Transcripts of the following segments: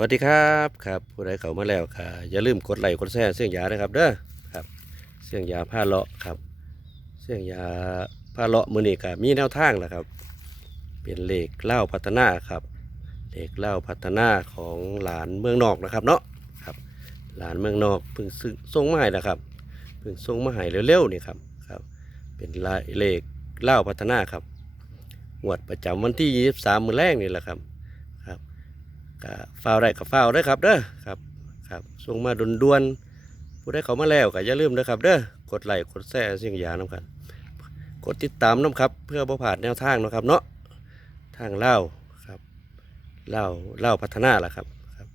วัสดีครับครับผู้ใดเข้ามาแล้วค่ะอย่าลืมกดไลค์กดแชร์เสียงยานะครับเด้อครับ เสียงยาผ้าเลาะครับ เสียงยาผ้าเลาะมือนี้ก็มีแนวทางแล้วครับ เป็นเหลขเล่าพัฒนาครับเหลขเล่าพัฒนาของหลานเมืองนอกนะครับเนาะครับหลานเมืองนอกเพิ่งซื้อส่งมาให้นะครับเพิ่งส่งมาให้เร็วๆนี่ครับครับ เป็นลายเลขเล่าพัฒนาครับงวดประจำวันที่23มือแรกนี่แหละครับ ก็ฟ้าได้ก็ฟ้าได้อครับเด้อครับครับส่งมาด่วนๆผู้ได้เขามาแล้วก็อย่าลืมนะครับเด้อกดไลค์กดแชร์สียงยาน้ำกันกดติดตามน้ำครับ เพื่อบ่ผ่านแนวทางนะครับเนาะทางเล่าครับเล่าเล่าพัฒนาล่ะครับครับ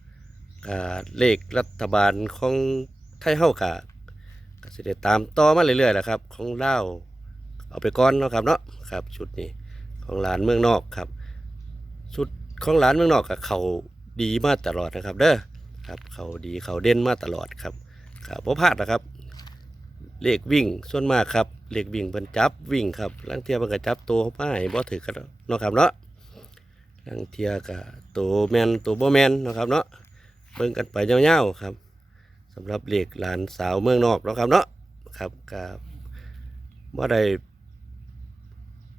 เลขรัฐบาลของไทยเฮากะก็สิได้ตามต่อมาเรื่อยๆแหละครับ ของเล่าเอาไปก่อนนะครับเนาะครับชุดนี้ของหลานเมืองนอกครับชุด ของร้านเมืองนอกกับเขาดีมาตลอดนะครับ เด้อครับเขาดีเขาเด่นมาตลอดครับครับพ่พลาดนะครับเลขวิ่งส่วนมากครับเลขวิ่งเป็นจับวิ่งครับลังเทียมันก็จับตัวเขาไปบ่ถือกันเนาะครับเนาะลังเทียกับตัวแมนตัวบ่แมนเนาะครับเนาะเบิ่งกันไปยาวๆครับสำหรับเลขหลานสาวเมืองนอกเนาะครับเนาะครับกับว่าได้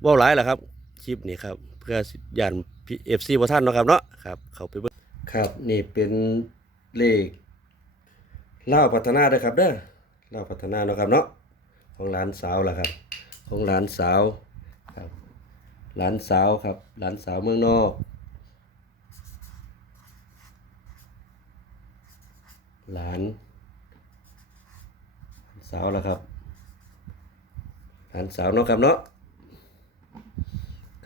ว่าหลายแหละครับคลิปนี้ครับ เพื่อย่า นเอฟซีบ่ท่านเนาะครับเนาะครับเขาไปเบิ่งครับนี่เป็นเลขเล่าพัฒนาเด้อครับเด้อเล่าพัฒนาเนาะครับเนาะของหลานสาวล่ะครับ ของหลานสาวครับหลานสาวครับหลานสาวเมืองนอกหลาน สาวล่ะครับ หลานสาวเนาะครับเนาะ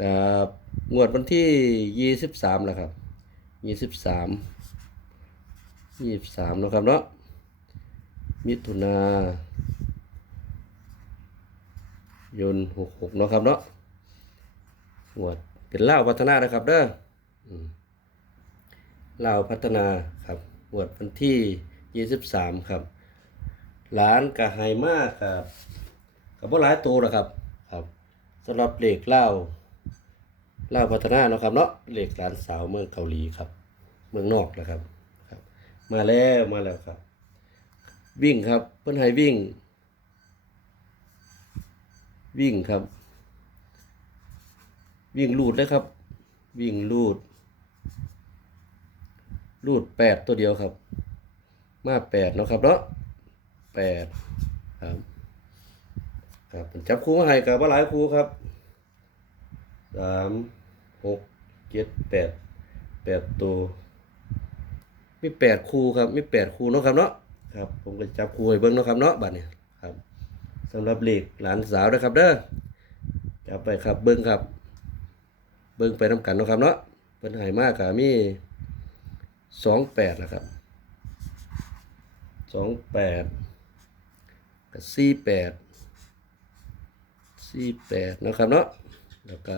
กับ งวดวันที่ยี่สิบสามแล้วครับยี่สิบสามยี่สิบสามนะครับเนาะมิถุนายนหกหกเนาะครับเนาะงวดเป็นเล่าพัฒนานะครับเด้ออืมเล่าพัฒนาครับงวดวันที่ยี่สิบสามครับหลานกะไฮมากครับกับบ่หลายตัวนะครับ ครับสำหรับเลขเล่า ล่าพัฒนาเนาะครับเนาะเหล็กหลานสาวเมืองเกาหลีครับ เมืองนอกนะครับครับ มาแล้วมาแล้วครับ วิ่งครับเพิ่นให้วิ่ง วิ่งครับ วิ่งลูดเลยครับ วิ่งลูด ลูดแปดตัวเดียวครับ มาแปดเนาะครับเนาะแปดครับครับจับคู่มาให้กับว่าหลายคู่ครับ สามหกเจ็ดแปดแปดตัวมีแปดคู่ครับมีแปดคู่เนาะครับเนาะครับผมก็จับคู่ให้เบิ้งเนาะครับเนาะบัดนี้ครับสำหรับเลขหลานสาวนะครับเด้อจับไปครับเบิ้งครับ เบิ้งไปน้ำกันเนาะครับเนาะเป็นใหายมากกับมีสองแปดนะครับสองแปดกับสี่แปดสี่แปดนาะครับเนาะแล้วก็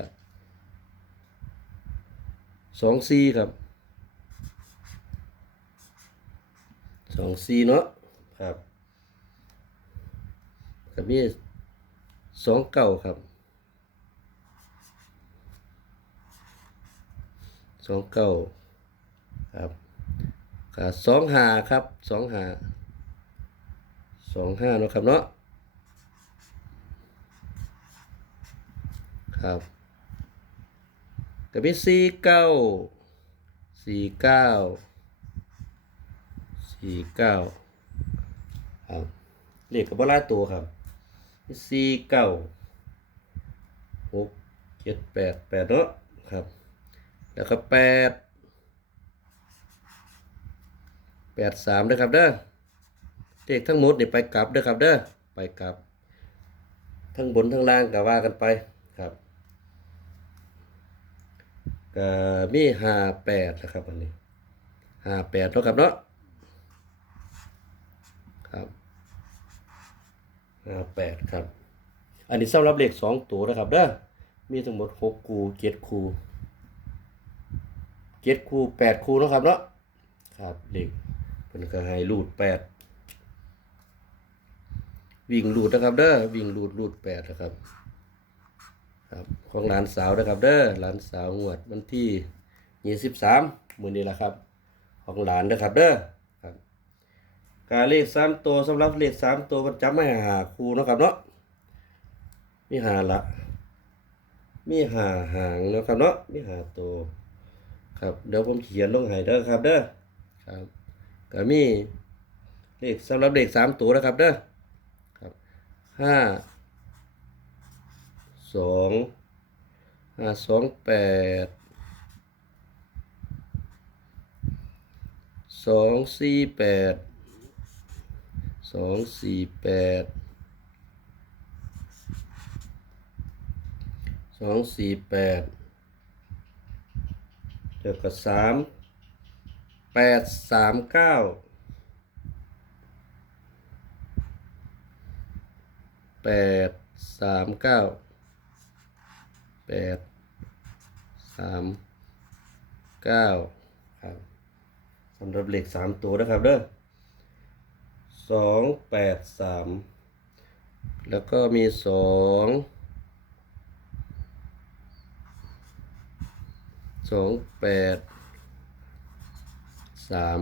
สองซีครับสองซีเนาะครับกับมีสองเก้าครับสองเก้าครับกับสองหาครับสองหาสองห้าเนาะครับเนาะครับ กับมีสี่เก้าสี่เก้าสี่เก้าครับเลขกับว่าลายตัวครับสี่เก้าหกเจ็ดแปดแปดเนาะครับ แล้วก็แปดแปดสามด้วยครับเด้อเลขทั้งหมดนี่ไปกลับเด้อครับเด้อไปกลับ ทั้งบนทั้งล่างก็ว่ากันไปครับ ก็มีห้าแปดนะครับอันนี้ห้าแปดเท่ากับเนาะครับห้าแปดครับ อันนี้สำหรับเลขสองตัวนะครับเด้อมีทั้งหมดหกคูเจ็ดคูเจ็ดคูแปดคูเนาะครับเนาะครับเลขเป็นก็ให้รูดแปดวิ่งลูดนะครับเด้อวิ่งลูดลูดแปดนะครับ ครับของหลานสาวนะครับ เด้อหลานสาวงวดวันที่ยี่สิบสามมือนี้แหละครับ ของหลานนะครับเด้อครับการเลขสามตัวสำหรับเลขสามตัวมันจำไม่หาครูนะครับเนาะมีหาละมีหาหางนะครับเนาะมีหาตัวครับเดี๋ยวผมเขียนลงให้เด้อครับเด้อครับก็มีเลขสำหรับเลขสามตัวนะครับเด้อครับห้า สองห้าสองแปดสองสี่แปดสองสี่แปดสองสี่แปดเดี๋ยวก็สามแปดสามเก้าแปดสามเก้า แปดสามเก้าครับสำหรับเลขสามตัวนะครับเด้อสองแปดสามแล้วก็มีสองสองแปดสาม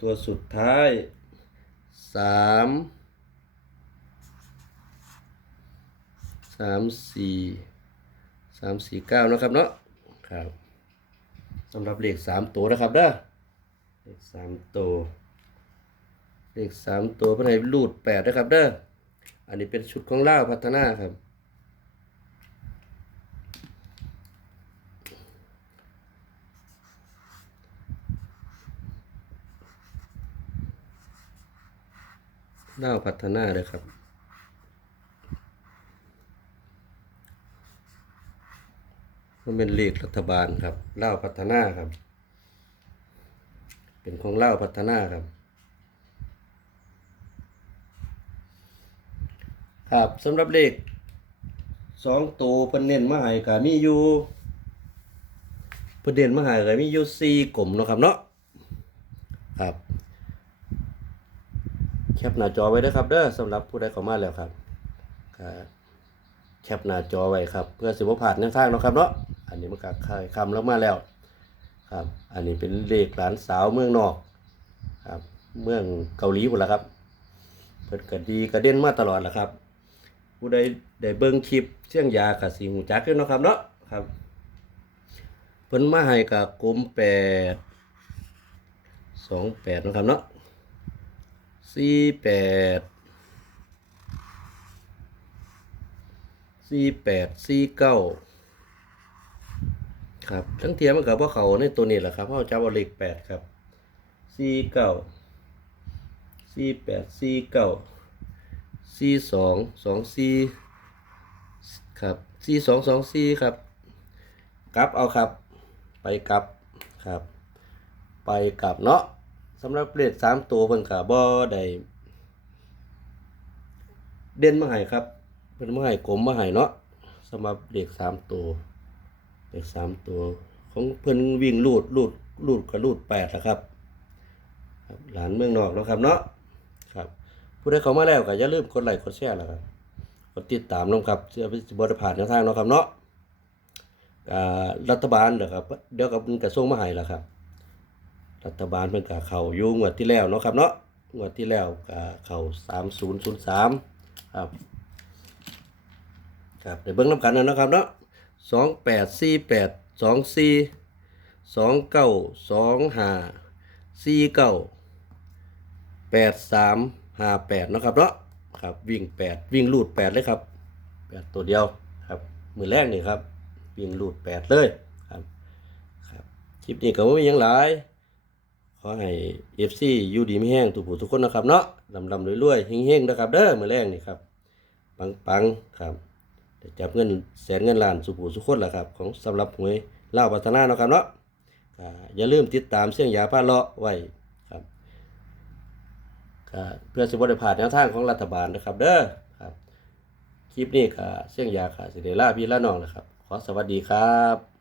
ตัวสุดท้ายสาม สามสี่สามสี่เก้านะครับเนาะครับสำหรับเลขสามตัวนะครับเด้อเลขสามตัวเลขสามตัวเพื่อนให้รูดแปดนะครับเด้ออันนี้เป็นชุดของเล่าพัฒนาครับเล่าพัฒนาเลยครับ มันเป็นเลขรัฐบาลครับเล่าพัฒนาครับ เป็นของเล่าพัฒนาครับ ครับสำหรับเลขสองตัวเพิ่นเน้นมาให้ก็มีอยู่เพิ่นเน้นมาให้ก็มีอยู่สี่กลุ่มเนาะครับเนาะครับแคปหน้าจอไว้ด้อครับเด้อสำหรับผู้ใดเข้ามาแล้วครับครับแคปหน้าจอไว้ครับ เพื่อสิบ่พลาดแนวทางเนาะครับเนาะ อันนี้มันก็คายคำแล้วมาแล้ว ครับ อันนี้เป็นเลขหลานสาวเมืองนอก ครับ เมืองเกาหลีพุ่นล่ะครับ เพิ่นก็ดีก็เด่นมาตลอดล่ะครับ ผู้ใดได้เบิ่งคลิปเสียงยาก็สิฮู้จักอยู่เนาะครับเนาะครับเพิ่นมาให้กับกลมแปดสองแปดนะครับเนาะสี่แปดสี่แปดสี่เก้า ครับทั้งเทียมันกับว่าเขาในตัวนี้แหละครับเพราะจับเอาเลขแปดครับสี่เก้าสี่แปดสี่เก้าสี่สองสองสี่ครับสี่สองสองสี่ครับกลับเอาครับ ไปกลับครับ ไปกลับเนาะสำหรับเลขสามตัวเพิ่นก็บ่ได้เด่นมาให้ครับเพิ่นมาให้กลมมาให้เนาะสำหรับเลขสามตัว เลขสามตัว ของเพิ่นวิ่งลูดลูดลูดกับลูดแปดนะครับ หลานเมืองนอกเนาะครับเนาะครับ ผู้ใดเข้ามาแล้วก็อย่าลืมกดไลค์กดแชร์แล้วครับกดติดตามน้องครับเพื่อบ่ได้ผ่านทางเนาะครับเนาะอ่ารัฐบาลเด้อครับ เดี๋ยวกับเพิ่นก็ส่งมาให้แล้วครับ รัฐบาลเพิ่นก็เขายู่งวดที่แล้วเนาะครับเนาะงวดที่แล้วก็เข้า3003ครับครับเดี๋ยวเบิ่งนํกันนะนะครับเนาะ 2848 24 29 25 49 8358เนาะครับเนาะครับวิ่ง8วิ่งลูด8เลยครับ8ตัวเดียวครับมือแรกนี่ครับ วิ่งลูด8เลยครับครับคลิปนี้ก็บ่มีหยังหลายขอให้เอฟซีอยู่ดีไม่แห้งทุกผู้ทุกคนนะครับเนาะลำลำรวยๆเฮงๆนะครับเด้อมือแรงนี่ครับปังปังๆครับ จับเงินแสนเงินล้านสุขูสุขคนแหละครับ ของสำหรับหวยเล่าพัฒนาเนาะครับเนาะอย่าลืมติดตามเสียงยาผ้าเลาะไว้ครับเพื่อสิบได้ผ่านแนวทางของรัฐบาลนะครับ เด้อครับคลิปนี้ค่ะเสียงยาค่ะสิเดล่าพี่ละน้องนะครับ ขอสวัสดีครับ